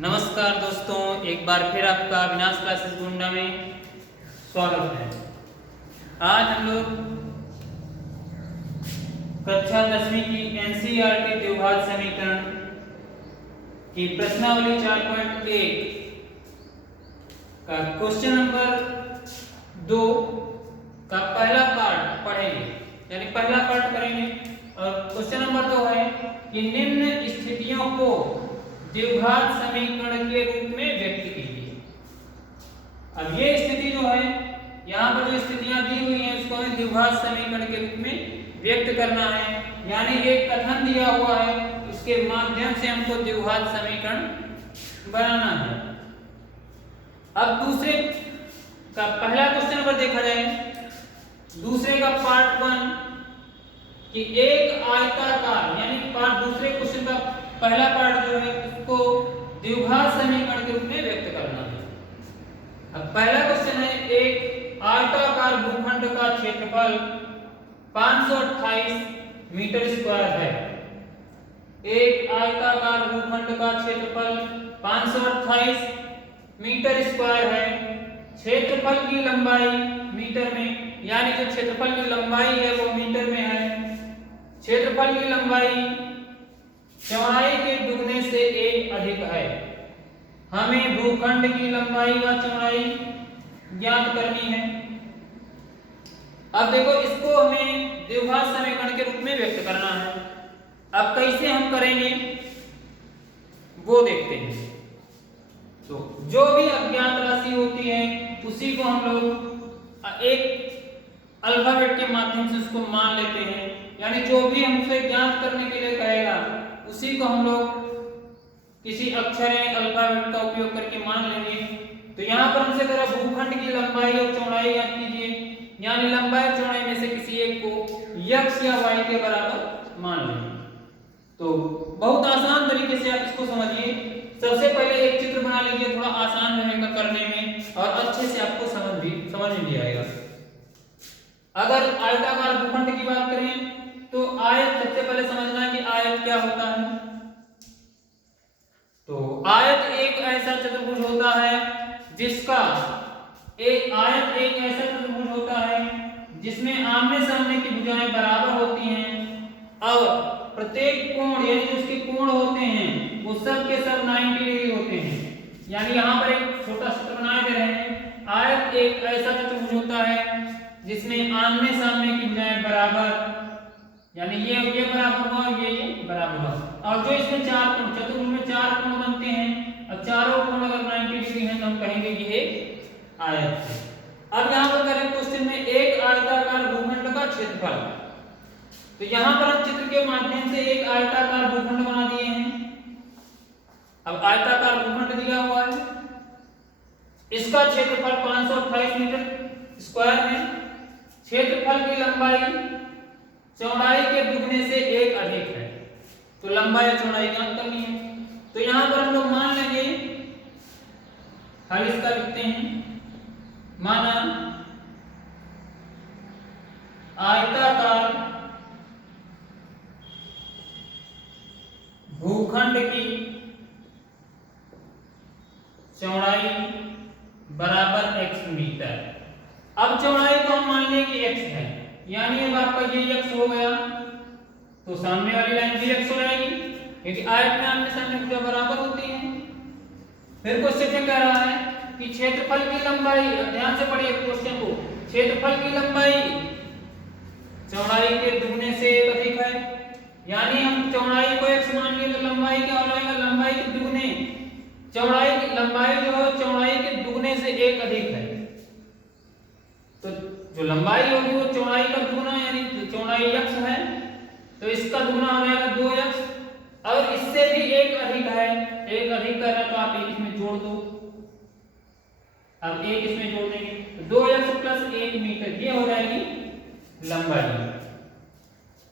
नमस्कार दोस्तों, एक बार फिर आपका विनाश क्लासेस गोंडा में स्वागत है। आज हम लोग कक्षा 10वीं की एनसीईआरटी द्विघात समीकरण की प्रश्नावली 4.1 का क्वेश्चन नंबर 2 का पहला पार्ट पढ़ेंगे, यानी पहला पार्ट करेंगे। और क्वेश्चन नंबर 2 है कि निम्न स्थितियों को द्विघात समीकरण के रूप में व्यक्त कीजिए। अब ये स्थिति जो है, यहाँ पर जो स्थितियां दी हुई हैं उसको हमें द्विघात समीकरण के रूप में व्यक्त करना है, यानी एक कथन दिया हुआ है, उसके माध्यम से हमको द्विघात समीकरण बनाना है। अब दूसरे का पहला क्वेश्चन नंबर देखा जाए, दूसरे का पार्ट 1 कि एक आयताकार, यानी पार्ट दूसरे क्वेश्चन का पहला पार्ट जो है उसको द्विघात समीकरण के रूप में व्यक्त करना है। अब पहला क्वेश्चन है, एक आयताकार भूखंड का क्षेत्रफल 528 मीटर स्क्वायर है। एक आयताकार भूखंड का क्षेत्रफल 528 मीटर स्क्वायर है। क्षेत्रफल की लंबाई मीटर में, यानी जो क्षेत्रफल की लंबाई है वो मीटर में है। क्षेत्रफल की लंबाई चौड़ाई के दुगने से 1 अधिक है। हमें भूखंड की लंबाई व चौड़ाई ज्ञात करनी है। अब देखो, इसको हमें द्विघात समीकरण के रूप में व्यक्त करना है। अब कैसे हम करेंगे वो देखते हैं। तो जो भी अज्ञात राशि होती है उसी को हम लोग एक अल्फाबेट के माध्यम से उसको मान लेते हैं, यानी जो भी हमसे ज्ञात करने के लिए कहेगा उसी को हम लोग किसी अक्षर या अल्फाबेट का उपयोग करके मान लेंगे। तो यहाँ पर हमसे कह रहा भूखंड की लंबाई और चौड़ाई ज्ञात कीजिए, यानी लंबाई और चौड़ाई में से किसी एक को x या y के बराबर मान लेंगे। तो बहुत आसान तरीके से आप इसको समझिए। सबसे पहले एक चित्र बना लीजिए, थोड़ा आसान रहेगा करने में और अच्छे से आपको समझ में भी आएगा। अगर आयताकार भूखंड की बात करें तो आयत, सबसे पहले समझना है कि आयत क्या होता है। तो आयत एक ऐसा चतुर्भुज होता है जिसका आयत एक ऐसा चतुर्भुज होता है जिसमें आमने सामने की भुजाएं बराबर होती हैं और प्रत्येक कोण, यानी जो उसके कोण होते हैं वो सब के सब 90 डिग्री होते हैं। यानी यहाँ पर एक छोटा चित्र बना दे रहे हैं। आयत एक ऐसा चतुर्भुज होता है जिसमें आमने सामने की भुजाएं बराबर, यानी ये बराबर हुआ, ये बराबर हुआ। और जो इसमें चार कोण, चतुर्भुज में 4 कोण बनते हैं, अब चारों कोण अगर 90 डिग्री हैं तो हम कहेंगे कि ये आयत है। अब यहाँ पर करें क्वेश्चन में एक आयताकार भूखंड का क्षेत्रफल। तो यहाँ पर हम चित्र के माध्यम से एक आयताकार भूखंड बना दिए हैं। अब आयताकार भूखंड दिया हुआ है, इसका क्षेत्रफल 528 मीटर स्क्वायर है। क्षेत्रफल की लंबाई चौड़ाई के दुगने से 1 अधिक है। तो लंबाई और चौड़ाई ज्ञात करनी है। तो यहां पर हम लोग मान लेंगे, हम इसका लिखते हैं, माना आयताकार भूखंड की चौड़ाई बराबर x मीटर। अब चौड़ाई को हम मान लें कि x है, यानी अब आपका ये x हो गया तो सामने वाली लाइन भी x हो जाएगी, क्योंकि आयत में आमने सामने भुजा बराबर होती है। फिर क्वेश्चन में कह रहा है कि क्षेत्रफल की लंबाई, ध्यान से पढ़िए क्वेश्चन को, क्षेत्रफल की लंबाई चौड़ाई के दुगने से 1 अधिक है। यानी हम चौड़ाई को x मान लिए तो लंबाई क्या हो जाएगा, लंबाई के दुगने, चौड़ाई की लंबाई जो है चौड़ाई के दुगने से 1 अधिक है। तो जो लंबाई होगी वो चौड़ाई का दुगना, यानी चौड़ाई x है तो इसका दुगना हो जाएगा 2x, और इससे भी 1 अधिक है, 1 अधिक कर रहा तो आप 1 इसमें जोड़ दो। अब 1 इसमें जोड़ देंगे तो 2x प्लस 1 मीटर, ये हो जाएगी लंबाई।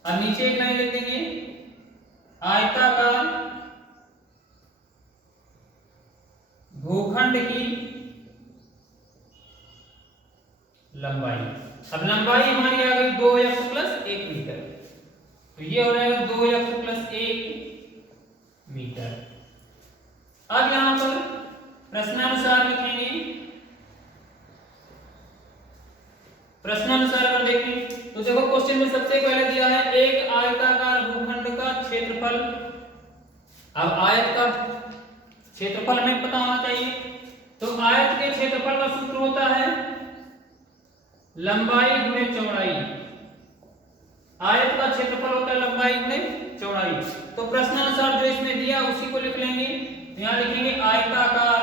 अब नीचे एक लाइन लिख देंगे, आयताकार भूखंड की लंबाई। अब लंबाई हमारी आ गई 2x प्लस 1 मीटर, तो ये हो जाएगा 2x प्लस 1 मीटर। अब यहां पर प्रश्नानुसार लिखेंगे। प्रश्नानुसार अगर देखें तो देखो क्वेश्चन में सबसे पहले दिया है एक आयताकार भूखंड का क्षेत्रफल। अब आयत का क्षेत्रफल हमें पता होना चाहिए, तो आयत के क्षेत्रफल का सूत्र होता है लंबाई गुणे चौड़ाई। आयत का क्षेत्रफल होता है लंबाई गुणे चौड़ाई। तो प्रश्नानुसार जो इसमें दिया उसी को लिख लेंगे। यहां लिखेंगे आयताकार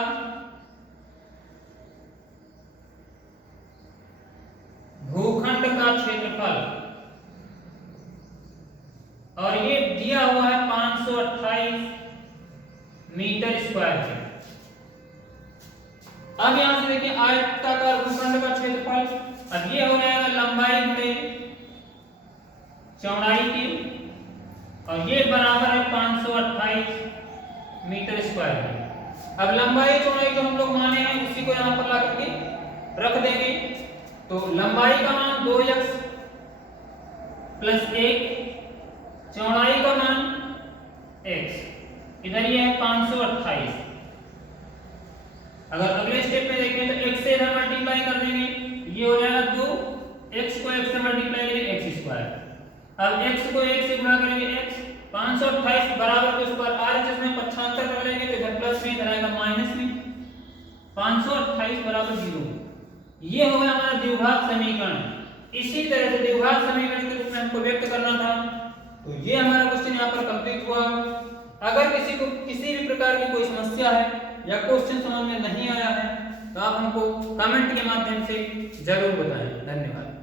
भूखंड का क्षेत्रफल, और ये दिया हुआ है 528 मीटर स्क्वायर है। अब यहां से देखिए आयताकार भूखंड का क्षेत्रफल, अब ये हो जाएगा लंबाई गुणे चौड़ाई की, और ये बराबर है 528 मीटर स्क्वायर है। अब लंबाई चौड़ाई जो हम लोग माने हैं उसी को यहां पर ला करके रख देंगे। तो लंबाई का मान 2x + 1, चौड़ाई का मान x, इधर ये है 528। अगर अगले स्टेप में देखें तो x से इधर मल्टीप्लाई कर देंगे, ये हो जाएगा 2, x को x से मल्टीप्लाई करेंगे x स्क्वायर। अब x को 1 से गुणा करेंगे x, 528 बराबर के ऊपर RHS में 75 कर लेंगे तो इधर प्लस में इधर आएगा माइनस में, 528 बराबर 0। ये हो गया हमारा द्विघात समीकरण। इसी तरह से द्विघात समीकरण के रूप में हमको व्यक्त करना था। तो ये हमारा क्वेश्चन यहाँ पर कंप्लीट हुआ। अगर किसी को किसी भी प्रकार की कोई समस्या है या क्वेश्चन समझ में नहीं आया है तो आप हमको कमेंट के माध्यम से जरूर बताएं। धन्यवाद।